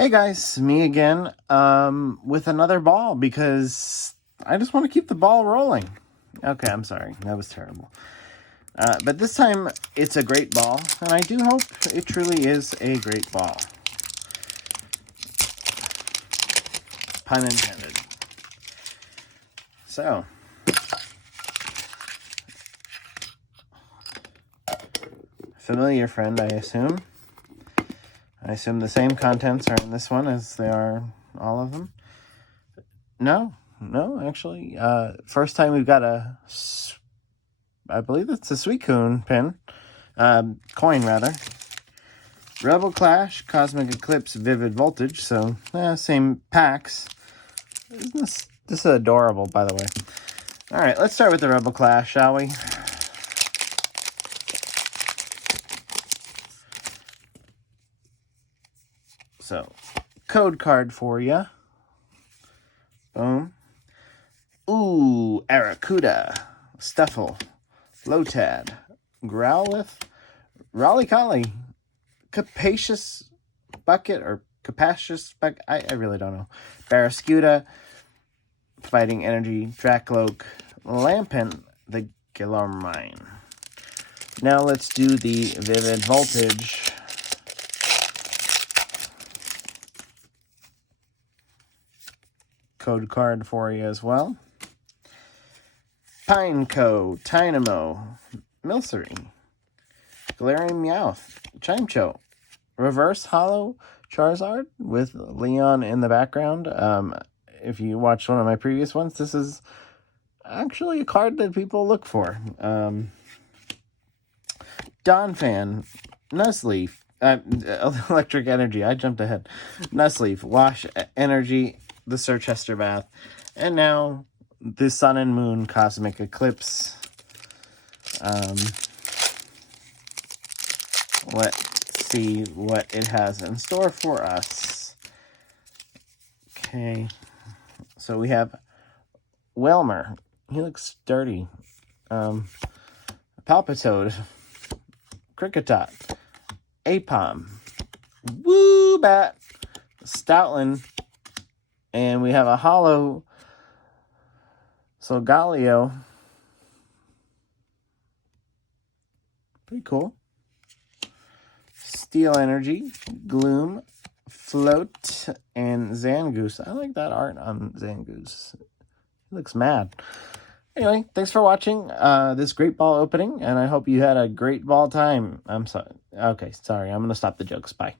Hey guys, me again, with another ball because I just want to keep the ball rolling. Okay, I'm sorry, that was terrible. But this time, it's a great ball, and I do hope it truly is a great ball. Pun intended. So, familiar friend, I assume. I assume the same contents are in this one as they are all of them. No, actually. First time we've got I believe it's a Suicune pin. Coin, rather. Rebel Clash, Cosmic Eclipse, Vivid Voltage. So, same packs. This is adorable, by the way. Alright, let's start with the Rebel Clash, shall we? So, code card for you. Boom. Ooh, Arrokuda, Stuffle, Lotad, Growlithe, Rollicoli, Capacious Bucket, or Capacious Bucket, I really don't know. Barrascuda, Fighting Energy, Dracloak, Lampent, the Guillermine. Now let's do the Vivid Voltage. Code card for you as well. Pineco, Tynamo, Milcery, Galarian Meowth, Chimecho, Reverse Holo Charizard with Leon in the background. If you watched one of my previous ones, this is actually a card that people look for. Donphan, Nuzleaf, Electric Energy, I jumped ahead. Nuzleaf, Wash Energy, the Sirchester Bath, and now the Sun and Moon Cosmic Eclipse. Let's see what it has in store for us. Okay, so we have Wilmer. He looks dirty. Palpitoad, Kricketot, Apom, Woobat, Stoutland, and we have a Holo Solgaleo. Pretty cool. Steel Energy, Gloom, Float, and Zangoose. I like that art on Zangoose. He looks mad. Anyway, thanks for watching this great ball opening, and I hope you had a great ball time. I'm sorry. Okay, sorry. I'm going to stop the jokes. Bye.